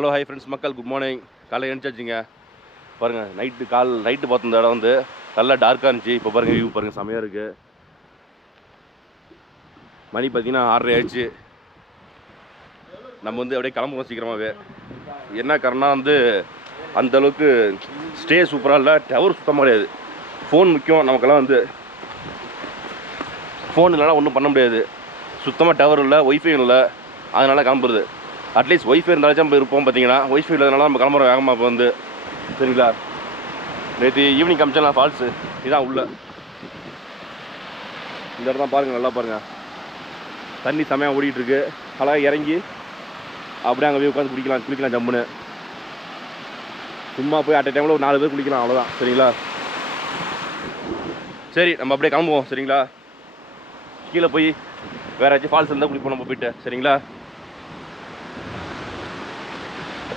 Hello hi friends மக்கள் good morning காலையில் எழுந்தாச்சுங்க பாருங்கள் நைட்டு கால் நைட்டு பார்த்த இடம் வந்து நல்லா டார்க்காக இருந்துச்சு. இப்போ பாருங்கள் வியூ பாருங்கள் செமையாக இருக்குது மணி பார்த்தீங்கன்னா ஆறரை ஆயிடுச்சு. நம்ம வந்து அப்படியே கிளம்புவோம் சீக்கிரமாகவே என்ன காரணம் வந்து அந்தளவுக்கு ஸ்டே சூப்பராக இல்லை டவர் சுத்தமாக கிடையாது. ஃபோன் முக்கியம் நமக்கெல்லாம் வந்து. ஃபோன் இல்லைனா ஒன்றும் பண்ண முடியாது. சுத்தமாக டவர் இல்லை ஒய்ஃபை இல்லை. அதனால் கிளம்புறது. அட்லீஸ்ட் ஒய்ஃபை இருந்தாலும் நம்ம இருப்போம் பார்த்தீங்கன்னா ஒய்ஃபை இல்லாதனால நம்ம கிளம்புற வேகமாக இப்போ வந்து சரிங்களா? நேற்று ஈவினிங் காமிச்சலாம் ஃபால்ஸு இதான் உள்ள. இந்த இடம் தான் பாருங்கள் நல்லா பாருங்கள் தண்ணி செமையாக ஓடிட்டுருக்கு அழகாக இறங்கி அப்படியே அங்கே போய் உட்காந்து குடிக்கலாம் குளிக்கலாம் ஜம்முன்னு. சும்மா போய் அட் டைமில் ஒரு நாலு பேர் குளிக்கலாம் அவ்வளோதான் சரிங்களா? சரி நம்ம அப்படியே கிளம்புவோம் சரிங்களா? கீழே போய் வேறு ஏதாச்சும் ஃபால்ஸ் இருந்தால் குளிப்போம் நம்ம போயிட்டு சரிங்களா?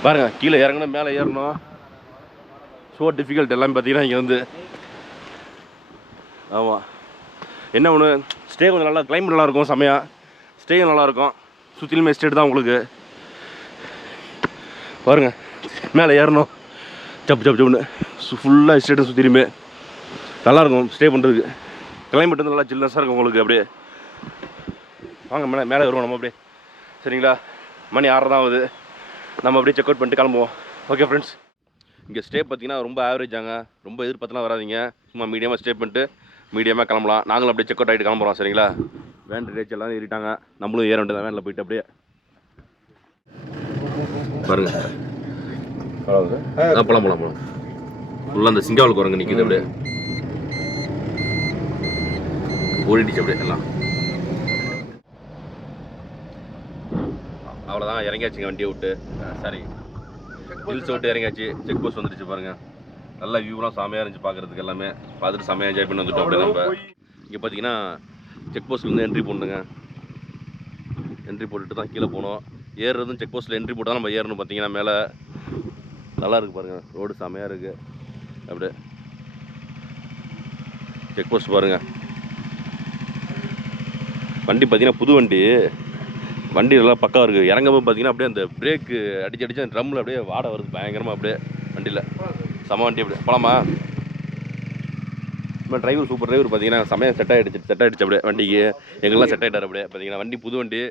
பாருங்க கீழே இறங்கணும் மேலே ஏறணும். ஸோ டிஃபிகல்ட் எல்லாமே பார்த்தீங்கன்னா இங்கே வந்து. ஆமாம் என்ன ஒன்று ஸ்டே கொஞ்சம் நல்லா கிளைமேட் நல்லாயிருக்கும் செமையாக ஸ்டேயும் நல்லாயிருக்கும் சுற்றிலுமே எஸ்டேட் தான் உங்களுக்கு. பாருங்க மேலே ஏறணும். ஜப் ஜப் ஜப்னு. ஃபுல்லாக எஸ்டேட்டு சுற்றிலுமே நல்லாயிருக்கும் ஸ்டே பண்ணுறதுக்கு கிளைமேட் வந்து நல்லா ஜில்னஸாக இருக்கும் உங்களுக்கு அப்படியே. வாங்க மேலே மேலே வருவோம் நம்ம அப்படியே. சரிங்களா? மணி ஆறு தான் ஆகுது. நம்ம அப்படியே செக் அவுட் பண்ணிட்டு கிளம்புவோம். ஓகே ஃப்ரெண்ட்ஸ் இங்கே ஸ்டே பார்த்தீங்கன்னா ரொம்ப ஆவரேஜாங்க ரொம்ப எதிர்பார்த்துலாம் வராதீங்க. சும்மா மீடியமாக ஸ்டே பண்ணிட்டு மீடியமாக கிளம்பலாம். நாங்களும் அப்படியே செக் அவுட் ஆகிட்டு கிளம்புறோம் சரிங்களா? வேன் ரேச் எல்லாம் ஏறிட்டாங்க. நம்மளும் ஏற வேண்டியதான் வேனில் போயிட்டு அப்படியே. பாருங்க. சார் போகலாம் போகலாம் போலாம் ஃபுல்லாக அந்த சிங்காவல் குரங்கு நிற்கிது அப்படியே. ஓடிடுச்சு அப்படியே எல்லாம். அவ்வளோதான் இறங்கியாச்சுங்க வண்டியை விட்டு. சாரி ஹில்ஸ் விட்டு இறங்கியாச்சு. செக் போஸ்ட் வந்துருச்சு பாருங்க. நல்ல வியூலாம் செமையாக இருந்துச்சு பார்க்குறதுக்கு எல்லாமே. பார்த்துட்டு செமையாக என்ஜாய் பண்ணி வந்துட்டோம் அப்படியே நம்ம. இங்கே பார்த்தீங்கன்னா செக் போஸ்ட்லேருந்து என்ட்ரி பண்ணுங்க என்ட்ரி போட்டுட்டு தான் கீழே போகணும் ஏறுறதும் செக் போஸ்ட்டில் என்ட்ரி போட்டு தான் நம்ம ஏறணும் பார்த்தீங்கன்னா மேலே. நல்லா இருக்கு பாருங்க. ரோடு செமையாக இருக்கு. அப்படியே. செக் போஸ்ட் பாருங்க. வண்டி பார்த்தீங்கன்னா புது வண்டி. வண்டி நல்லா பக்காவாக இருக்குது இறங்கும்போது பார்த்தீங்கன்னா அப்படியே அந்த பிரேக்கு அடிச்சு அடிச்சு அந்த ட்ரம்மில் அப்படியே வாடை வருது. பயங்கரமாக அப்படியே வண்டியில். செம வண்டி அப்படியே. போலாமா? இப்போ டிரைவர் சூப்பர் டிரைவர் பார்த்தீங்கன்னா சமயம் செட் ஆகிடுச்சு செட் ஆகிடுச்சு அப்படியே வண்டிக்கு. எங்கெல்லாம் செட் ஆகிட்டார் அப்படியே. பார்த்தீங்கன்னா வண்டி புது வண்டி.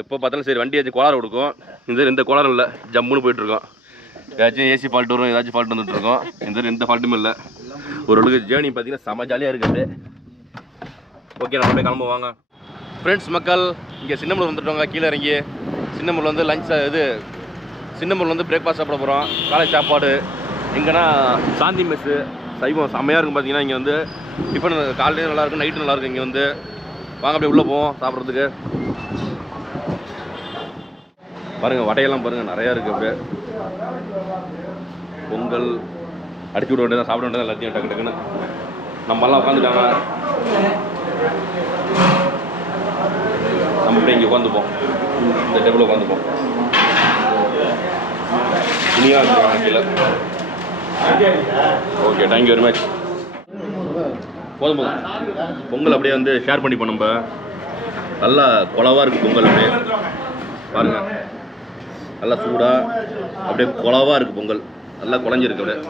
எப்போ பார்த்தாலும் சரி வண்டி ஏதாச்சும் கோளாறு கொடுக்கும். இந்த எந்த கோளாறும் இல்லை. ஜம்முன்னு போயிட்டுருக்கோம் ஏதாச்சும் ஏசி ஃபால்ட் வரும் ஏதாச்சும் ஃபால்ட் வந்துட்டு இருக்கோம். இந்த எந்த ஃபால்ட்டும் இல்லை. ஒரு ஜேர்னி பார்த்தீங்கன்னா செம ஜாலியாக இருக்குது ஓகே நம்ம அப்படியே கிளம்புவாங்க ஃப்ரெண்ட்ஸ் மக்கள் இங்கே சின்னமூர் வந்துட்டோங்க கீழே இறங்கி சின்னமூரில் வந்து லஞ்ச் இது சின்னமூரில் வந்து பிரேக்ஃபாஸ்ட் சாப்பிட போகிறோம் காலை சாப்பாடு எங்கன்னா சாந்தி மெஸ்ஸு சைவம் செம்மையாக இருக்கும் பார்த்தீங்கன்னா இங்கே வந்து டிஃபன் காலையிலையும் நல்லா இருக்கும் நைட்டும் நல்லாயிருக்கும் இங்கே வந்து. வாங்க அப்படியே உள்ளே போவோம் சாப்பிட்றதுக்கு. பாருங்கள் வடையெல்லாம் பாருங்கள் நிறையா இருக்குது அப்படியே. பொங்கல் அடிச்சு விட வேண்டியதான் சாப்பிட வேண்டியதான் எல்லாத்தையும் டக்கு டக்குன்னு நம்மலாம் உட்காந்துட்டாங்க நம்ம அப்படியே இங்கே உட்காந்துப்போம் இந்த டேபிளில் உட்காந்துப்போம் இனியா இருக்காங்க கீழே. ஓகே தேங்க்யூ வெரி மச் போதும் போதும். பொங்கல் அப்படியே வந்து ஷேர் பண்ணிப்போம் நம்ம. நல்லா குளவாக இருக்குது பொங்கல் அப்படியே. பாருங்க. நல்லா சூடாக அப்படியே குளவாக இருக்குது பொங்கல். நல்லா குழஞ்சிருக்கு அப்படியே.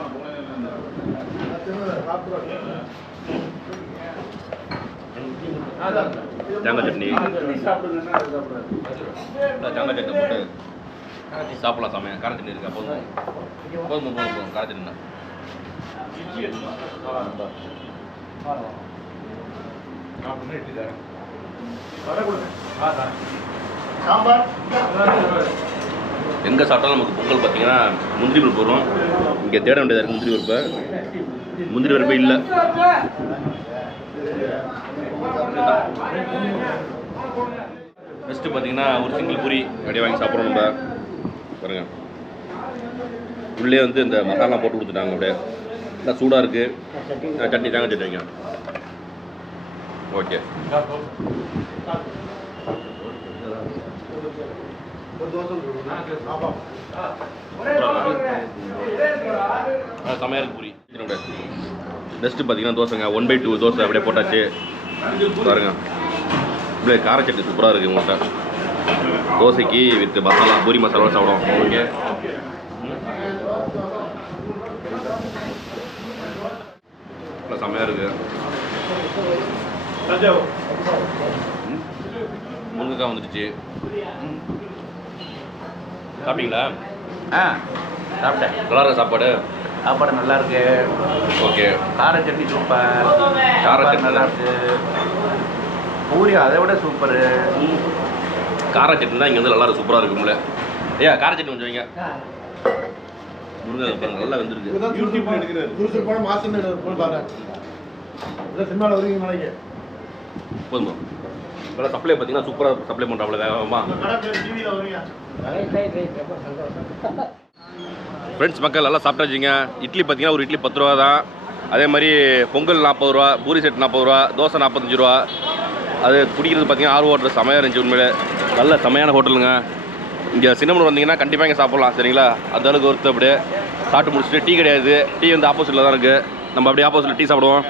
தேங்காய் சட்னி. தேங்காய் சட்னி போட்டு சாப்பிடலாம் சமையல் கார சட்னி இருக்கா? போதும்? போதும் போதும் போதும். கார சட்னி எங்கே சாப்பிட்டாலும் நமக்கு பொங்கல் பார்த்தீங்கன்னா முந்திரி பருப்பு வரும். இங்கே தேட வேண்டியதாக இருக்குது முந்திரி பருப்பை. முந்திரி பருப்பே இல்லை. நெக்ஸ்ட்டு பார்த்தீங்கன்னா ஒரு சிங்கிள் பூரி அப்படியே வாங்கி சாப்பிட்றோம் நம்ம பாருங்க. உள்ளே வந்து இந்த மசாலா போட்டு கொடுத்துட்டாங்க அப்படியே. நல்லா சூடாக இருக்குது சட்னி தேங்காய் சட்னி வைங்க ஓகே இருக்கு பூரி. நெக்ஸ்ட்டு பார்த்தீங்கன்னா தோசைங்க. ஒன் பை டூ தோசை அப்படியே போட்டாச்சு. பாருங்க. அப்படியே கார சட்னி சூப்பராக இருக்குது உங்கள்கிட்ட தோசைக்கு வித் மசாலா பூரி மசாலா சாப்பிடுவோம். ஓகே நல்லா செம்மையாக இருக்கு. ம். முருங்கைக்காய் வந்துடுச்சு. சாப்பிட்டீங்களா? ஆ. சாப்பிட்டேன் நல்லா இருக்க சாப்பாடு? சாப்பாடு நல்லா இருக்கு. ஓகே. கார சட்னி சூப்பர் கார சட்னி. நல்லா இருக்கு. பூரி அதை விட சூப்பரு கார சட்னி தான் இங்கே வந்து நல்லா சூப்பராக இருக்கும்ல. ஐயா கார சட்னி கொஞ்சம் வைங்க. முருங்கை பாருங்க நல்லா வெந்திருக்கு. யூடியூப்ல எடுக்கிறாரு. சுறுசுறுப்பான மாசம் எடுக்கணும் பாரு இதான் சினிமாவில் வருவீங்க நாளைக்கு போதுமா இப்போ சப்ளை பார்த்தீங்கன்னா சூப்பராக சப்ளை பண்ணுறாங்களே வேகமா. ஃப்ரெண்ட்ஸ் மக்கள் நல்லா சாப்பிட்டாச்சுங்க. இட்லி பார்த்தீங்கன்னா ஒரு இட்லி பத்து ரூபா தான். அதே மாதிரி பொங்கல் நாற்பது ரூபா பூரி செட் நாற்பது ரூபா தோசை நாற்பத்தஞ்சு ரூபா. அது குடிக்கிறது பார்த்தீங்கன்னா ஆர்வ ஹோட்டல் செமையாக இருந்துச்சு உண்மையிலே. நல்ல செமையான ஹோட்டலுங்க. இங்கே சின்னமனூர் வந்தீங்கன்னா கண்டிப்பாக இங்கே சாப்பிட்லாம் சரிங்களா? அந்த அளவுக்கு ஒருத்தர் அப்படியே. சாப்பிட்டு முடிச்சுட்டு டீ கிடையாது. டீ வந்து ஆப்போசிட்டில் தான் இருக்குது நம்ம அப்படியே ஆப்போசிட்டில் டீ சாப்பிடுவோம்.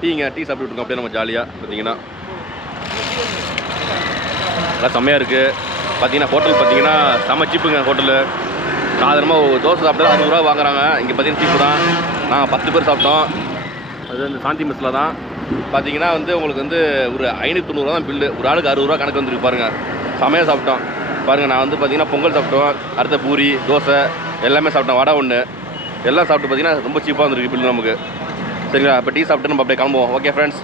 டீங்க டீ சாப்பிட்டுருக்கோம் அப்படியே நம்ம ஜாலியாக பார்த்தீங்கன்னா நல்லா செம்மையாக இருக்குது பார்த்தீங்கன்னா ஹோட்டல் பார்த்தீங்கன்னா செம்ம சீப்புங்க ஹோட்டலு. சாதாரணமாக ஒரு தோசை சாப்பிட்டா அறுபதுரூவா வாங்குறாங்க. இங்கே பார்த்தீங்கன்னா சீப்பு தான். நாங்கள் பத்து பேர் சாப்பிட்டோம். அது வந்து சாந்தி மெஸ்ஸில் தான். பார்த்தீங்கன்னா வந்து உங்களுக்கு வந்து ஒரு ஐநூற்றி தொண்ணூறுவா தான் பில்லு ஒரு ஆளுக்கு அறுபது ரூபா கணக்கு வந்துருக்கு பாருங்கள் செமையாக சாப்பிட்டோம். பாருங்கள் நான் வந்து பார்த்தீங்கன்னா பொங்கல் சாப்பிட்டோம். அடுத்த பூரி தோசை எல்லாமே சாப்பிட்டோம். வடை ஒன்று எல்லாம் சாப்பிட்டு பார்த்தீங்கன்னா ரொம்ப சீப்பாக வந்துருக்கு பில்லு நமக்கு. சரிங்களா? இப்போ டீ சாப்பிட்டு நம்ம அப்படியே கிளம்புவோம். Okay friends